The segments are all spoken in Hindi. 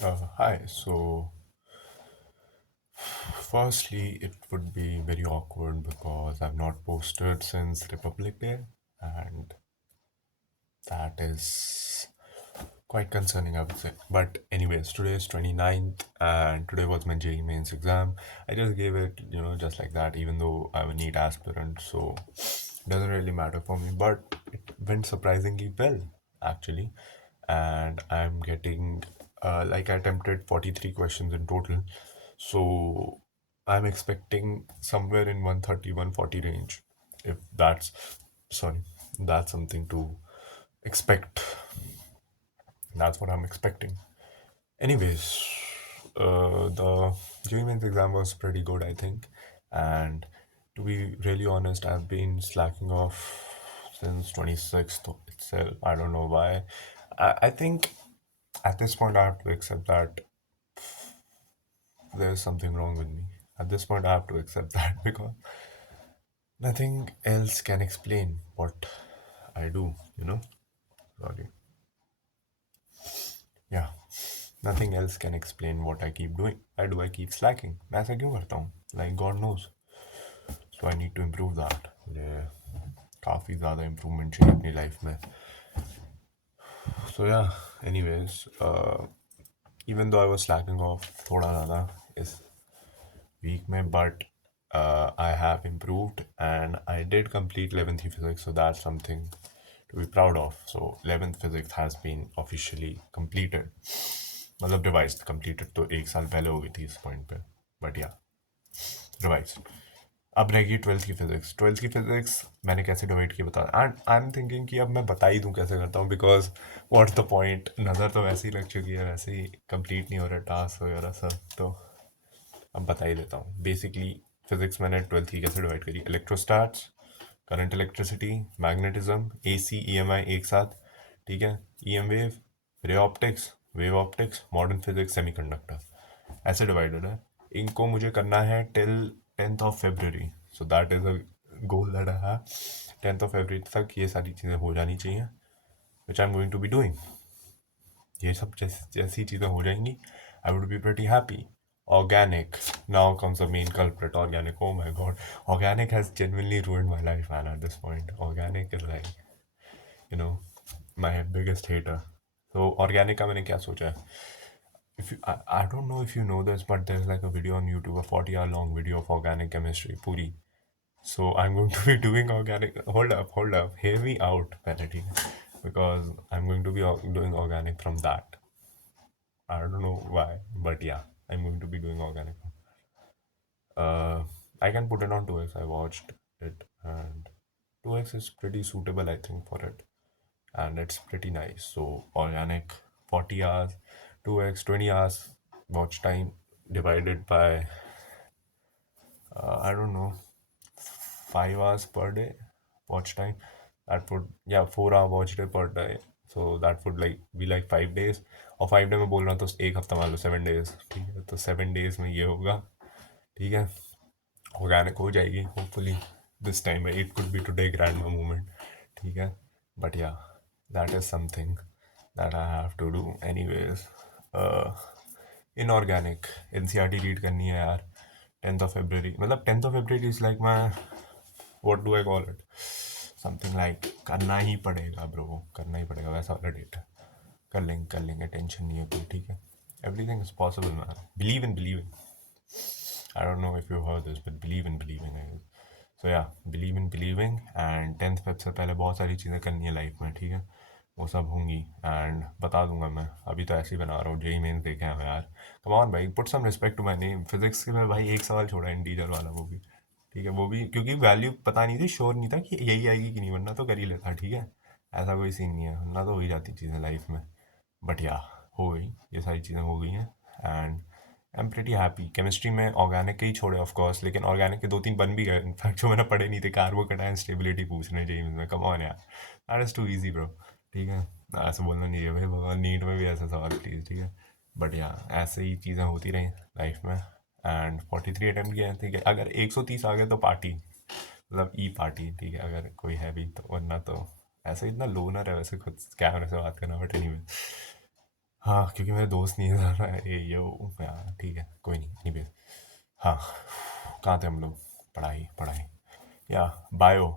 Hi. Firstly, it would be very awkward because I've not posted since Republic Day, and that is quite concerning, I would say. But, anyways, today is 29th, and today was my JEE mains exam. I just gave it, just like that, even though I'm a NEET aspirant, so it doesn't really matter for me. But it went surprisingly well, actually. And I'm getting, I attempted 43 questions in total. So I'm expecting somewhere in 130, 140 range. If that's, sorry, that's something to expect. That's what I'm expecting. Anyways, the JEE Mains exam was pretty good, I think. And to be really honest, I've been slacking off since 26th itself. I don't know why. I think at this point I have to accept that there's something wrong with me. At this point, I have to accept that because nothing else can explain what I do, Sorry. Yeah. Nothing else can explain what I keep doing. Why do I keep slacking? मैं ऐसा क्यों करता हूँ? Like God knows. So I need to improve that. मुझे काफ़ी ज़्यादा improvement चाहिए अपनी life में. So yeah, anyways, even though I was slacking off थोड़ा ज़्यादा इस week में, but I have improved and I did complete 11th physics, so that's something to be proud of. So 11th physics has been officially completed. मतलब revised, completed तो एक साल पहले हो गई थी इस point पे, but yeah, revised. अब रहेगी 12th की फिजिक्स. 12th की फिजिक्स मैंने कैसे डिवाइड की बता, एंड आई एम थिंकिंग कि अब मैं बता ही दूँ कैसे करता हूँ, बिकॉज व्हाट्स द पॉइंट, नज़र तो वैसे ही लग चुकी है, वैसे ही कंप्लीट नहीं हो रहा टास्क वगैरह सब, तो अब बता ही देता हूँ. बेसिकली फिजिक्स मैंने 12th की कैसे डिवाइड करी: electrostatics, current electricity, magnetism, AC, EMI एक साथ, ठीक है, EM wave, ray optics, wave optics, modern physics, semiconductor, ऐसे डिवाइडेड है. इनको मुझे करना है till 10th of February. So that is a goal that I have. 10th of February तक ये सारी चीज़ें हो जानी चाहिए, which I am going to be doing. ये सब जैसी चीज़ें हो जाएंगी, I would be pretty happy. Organic. Now comes the main culprit, organic. Oh my god. Organic has genuinely ruined my life, man, at this point. Organic is like, you know, my biggest hater. So, organic का मैंने क्या सोचा है? If you, I don't know if you know this, but there's like a video on YouTube, a 40-hour long video of organic chemistry, puri. So I'm going to be doing organic. Hold up. Hear me out, Penalty. Because I'm going to be doing organic from that. I don't know why, but yeah, I'm going to be doing organic. I can put it on 2x. I watched it, and 2x is pretty suitable, I think, for it, and it's pretty nice. So organic, 40 hours, 2x, 20 hours watch time divided by I don't know, 5 hours per day watch time. That would, yeah, 4 hour watch day per day. So that would like be like 5 days. और 5 डे में बोल रहा हूँ तो एक हफ्ता मान लो, 7 days, ठीक है, तो 7 days में ये होगा, ठीक है, ऑर्गेनिक हो जाएगी hopefully this time. It could be today grand moment, ठीक है, but yeah, that is something that I have to do anyways. Inorganic NCERT read करनी है यार. 10th of February, मतलब 10th of February is like my, what do I call it, something like करना ही पड़ेगा ब्रो, करना ही पड़ेगा, वैसा वाला डेट है. कर लेंगे, टेंशन नहीं है कोई, ठीक है. Everything is possible man. Believe in believing. I don't know if you heard this, but believe in believing, I guess. So yeah, believe in believing. And 10th Feb से पहले बहुत सारी चीज़ें करनी है लाइफ में, ठीक है, वो सब होंगी एंड बता दूंगा मैं. अभी तो ऐसे ही बना रहा हूँ, जेई मेन्स देखे हैं यार. कम ऑन भाई, put some respect to my name. Physics के में भाई एक सवाल छोड़ा, इंटीजर वाला, वो भी ठीक है, वो भी क्योंकि वैल्यू पता नहीं थी, श्योर नहीं था कि यही आएगी कि नहीं, वरना तो कर ही लेता, ठीक है. ऐसा कोई सीन नहीं है, वरना तो हो ही जाती चीज़ें लाइफ में. बट या, हो गई, ये सारी चीज़ें हो गई हैं and I am pretty happy. Chemistry में ऑर्गेनिक के ही छोड़े ऑफ कोर्स, लेकिन ऑर्गेनिक के दो तीन बन भी गए इनफैक्ट, जो मैंने पढ़े नहीं थे. कार्बोकेटाइन स्टेबिलिटी पूछने चाहिए में, कम ऑन यार, that is too easy bro, ठीक है. ऐसे बोलना नहीं है भाई, भगवान नीट में भी ऐसा सवाल प्लीज़, ठीक है. बट या, ऐसे ही चीज़ें होती रही लाइफ में. एंड 43 अटैम्प्ट किए हैं, ठीक है. अगर 130 आ गए तो पार्टी, मतलब ई पार्टी, ठीक है, अगर कोई है भी तो, वरना तो ऐसे इतना लोनर है वैसे खुद कैमरे से बात करना, बट एनीवे. हाँ, क्योंकि मेरे दोस्त नहीं है ज़्यादा यार ठीक है, कोई नहीं, एनीवेज। हाँ, कहाँ थे हम लोग? पढ़ाई पढ़ाई, या बायो,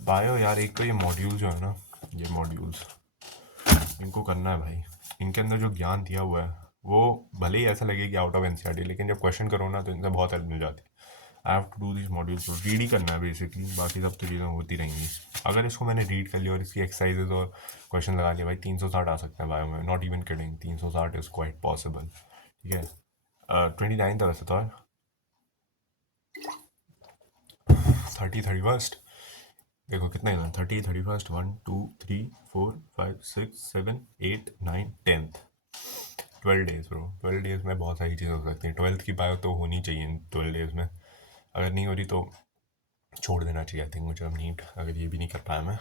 बायो यार एक तो ये मॉड्यूल जो है ना, ये मॉड्यूल्स इनको करना है भाई। इनके अंदर जो ज्ञान दिया हुआ है वो भले ही ऐसा लगे कि आउट ऑफ एनसीईआरटी, लेकिन जब क्वेश्चन करो ना तो इनसे बहुत हेल्प मिल जाती है। I have to do this modules, read ही करना है बेसिकली, बाकी सब तो चीज़ें होती रहेंगी। अगर इसको मैंने रीड कर लिया और इसकी एक्सरसाइजेज और क्वेश्चन लगा लिया भाई, 360 आ सकते हैं बायो में, not even kidding, 360 is quite possible. ठीक है, 29 था वैसे तो, 31st। देखो कितना ही 31st, 1 2 3 4 5 6 7 8 9 10th, 12 days bro. 12 days में बहुत सारी चीज़ें हो सकती हैं। 12th की बायो तो होनी चाहिए इन 12 डेज में, अगर नहीं हो रही तो छोड़ देना चाहिए आई थिंक मुझे अब नीट, अगर ये भी नहीं कर पाया मैं।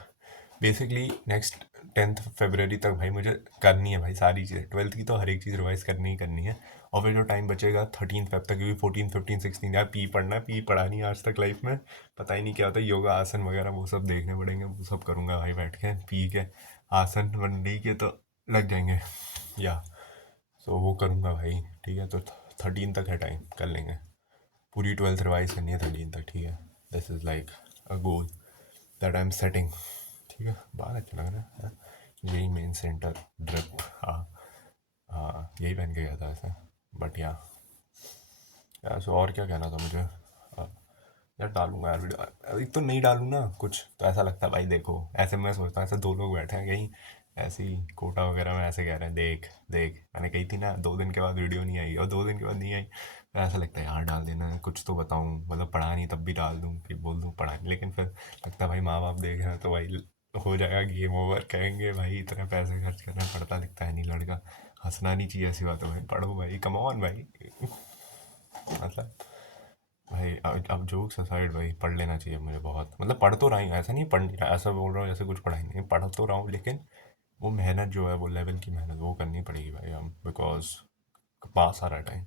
बेसिकली नेक्स्ट 10 फरवरी तक भाई मुझे करनी है भाई सारी चीज़ें, 12th की तो हर एक चीज़ रिवाइज करनी ही करनी है। और फिर जो टाइम बचेगा 13 फेब तक, क्योंकि 14 15 16 यार पी पढ़ना है, पी पढ़ा नहीं आज तक लाइफ में, पता ही नहीं क्या होता है, योगा आसन वगैरह वो सब देखने पड़ेंगे, वो सब करूँगा भाई बैठ के, पी के आसन वनडे के तो लग जाएंगे या, सो वो करूँगा भाई। ठीक है, तो 13 तक है टाइम, कर लेंगे। पूरी 12th रिवाइज करनी है 13 तक, ठीक है। This is like a goal that I am setting. ठीक है, बाल अच्छा लग रहा है, हाँ? यही मेन सेंटर ड्रिप, हाँ हाँ, यही पहन के गया था ऐसा, बट यार सो और क्या कहना था मुझे, यार डालूंगा यार वीडियो, एक तो नहीं डालूँ ना कुछ तो ऐसा लगता है भाई, देखो ऐसे मैं सोचता हूँ ऐसे दो लोग बैठे हैं कहीं ऐसे ही कोटा वगैरह में, ऐसे कह रहे हैं देख देख, मैंने कही थी ना 2 दिन के बाद वीडियो नहीं आई, और 2 दिन के बाद नहीं आई, तो ऐसा लगता है यार डाल देना है, कुछ तो बताऊँ, मतलब पढ़ा नहीं तब भी डाल दूँ कि बोल दूँ पढ़ा नहीं, लेकिन फिर लगता है भाई माँ बाप देख रहे हैं तो भाई हो जाएगा गेम ओवर, कहेंगे भाई इतने पैसे खर्च कर रहे हैं, पढ़ता लिखता है नहीं लड़का, हंसना नहीं चाहिए ऐसी बात है भाई, पढ़ो भाई, कम ऑन भाई। मतलब भाई अब जोक्स असाइड भाई, पढ़ लेना चाहिए मुझे बहुत, मतलब पढ़ तो रहा हूँ, ऐसा नहीं पढ़ नहीं रहा, ऐसा बोल रहा हूँ जैसे कुछ पढ़ाई नहीं, पढ़ तो रहा हूँ, लेकिन वो मेहनत जो है, वो लेवल की मेहनत वो करनी पड़ेगी भाई हम, बिकॉज पास आ रहा है टाइम।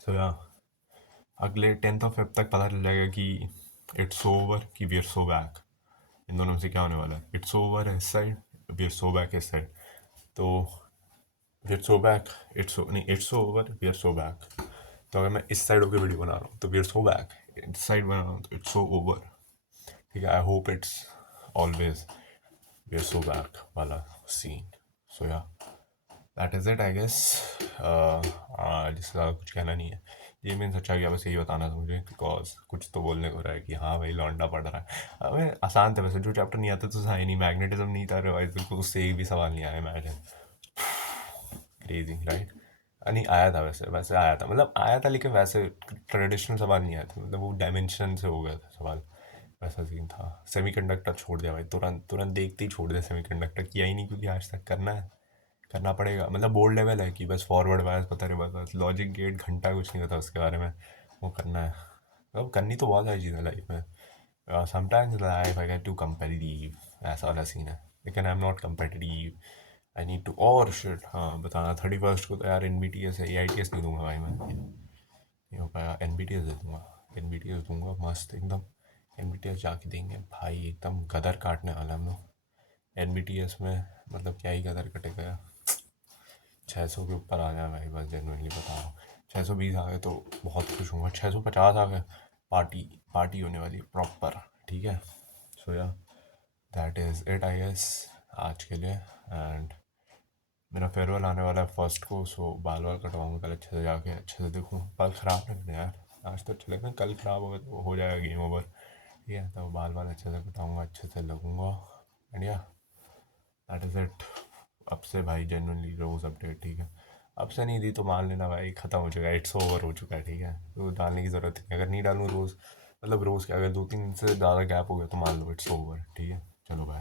सो या अगले 10th of Feb तक पता चल जाएगा कि इट्स ओवर कि वी आर सो बैक, इन दोनों में से क्या होने वाला है, इट्स ओवर इस side, we are so back इस साइड। तो we are so back, it's नहीं, it's so over we are so back, तो अगर मैं इस साइड होकर वीडियो बना रहा हूँ तो वी आर सो बैक, इस साइड बना रहा हूँ तो इट्स सो ओवर। ठीक है, I hope it's always we are so back वाला scene. So yeah that is it I guess, जिससे ज़्यादा कुछ कहना नहीं है। ये मीन्स अच्छा गया, बस यही बताना था मुझे, बिकॉज कुछ तो बोलने को रहा है कि हाँ भाई लौंडा पढ़ रहा है, अबे आसान था वैसे, जो चैप्टर नहीं आता तो था ही नहीं, मैग्नेटिज्म नहीं था रिवाइज, बिल्कुल उससे एक भी सवाल नहीं आया, इमेजिन, क्रेजी राइट। नहीं आया था, वैसे वैसे आया था, मतलब आया था, लेकिन वैसे ट्रेडिशनल सवाल नहीं आया था, मतलब वो डायमेंशन से हो गया था सवाल, वैसा सीन था। सेमीकंडक्टर छोड़ दिया भाई, तुरंत तुरंत देखते ही छोड़ दिया, सेमीकंडक्टर किया ही नहीं, क्योंकि आज तक करना है, करना पड़ेगा, मतलब बोर्ड लेवल है कि बस फॉरवर्ड बायस पता रहे, बस लॉजिक गेट घंटा कुछ नहीं होता उसके बारे में, वो करना है। मतलब करनी तो बहुत सारी चीज़ें लाइफ में, sometimes life I get to competitive, ऐसा वाला सीन है, लेकिन I am not competitive, I need to, और शिट हाँ बताना, 31st को तो यार NBTS है, AITS नहीं दूंगा भाई मैं, नहीं हो पाया, NBTS दे दूंगा, NBTS दूंगा मस्त एकदम, NBTS जाके देंगे भाई, एकदम गदर काटने वाला हम लोग NBTS में, मतलब क्या ही गदर कटेगा, 600 के ऊपर आ जाए भाई, बस जेनुअनली बता रहा हूँ, 620 आ गए तो बहुत खुश हूँगा, 650 आ गए, पार्टी पार्टी होने वाली है प्रॉपर। ठीक है, so yeah that is it I guess आज के लिए, एंड मेरा फेयरवेल आने वाला है 1st को, सो बाल वाल कटवाऊंगा कल अच्छे से, जाके अच्छे से देखूँ, बाल ख़राब लगने यार, आज तो अच्छे लगते हैं, कल ख़राब हो गए तो हो जाएगा गेम ओवर। ठीक है, तो बाल वाल अच्छे से कटाऊंगा, अच्छे से लगूंगा, एंड या दैट इज़ इट। अब से भाई जेनुअनली रोज़ अपडेट, ठीक है, अब से नहीं दी तो मान लेना भाई ख़त्म हो चुका है, इट्स ओवर हो चुका है। ठीक है, तो डालने की ज़रूरत नहीं, अगर नहीं डालूँ रोज़, मतलब रोज़ क्या, अगर 2 3 दिन से ज़्यादा गैप हो गया तो मान लो इट्स ओवर। ठीक है, चलो भाई।